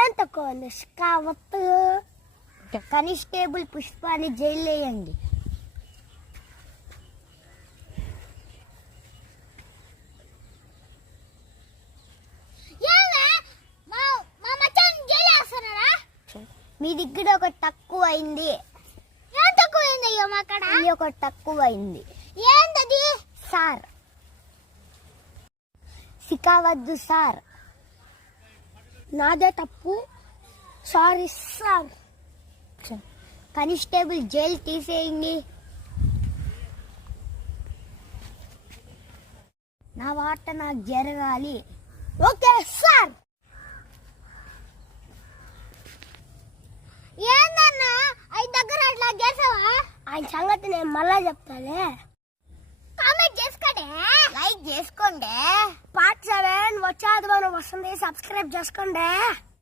ఏం తక్కువ ఉంది షికావత్. కానిస్టేబుల్ పుష్పాన్ని జైలు వేయండి. మీ దగ్గర ఒకటి తక్కువ అయింది. ఏం తక్కువ అయింది? అయ్యో మాకడ ఒకటి తక్కువ అయింది. ఏంటది? సార్ సికావద్దు సార్, నాదే తప్పు, సారీ సార్. కానిస్టేబుల్ జైలు తీసేయండి. నా వాట నాకు జరగాలి. Okay sir. ఏందన్నా ఆయన దగ్గర అట్లా చేసావా? ఆయన సంగతి నేను మళ్ళా చెప్తాలే. కామెంట్ చేసుకోండి, లైక్ చేసుకోండి. పార్ట్ 7 వచ్చేది మనం వస్తుంది. సబ్స్క్రైబ్ చేసుకోండి.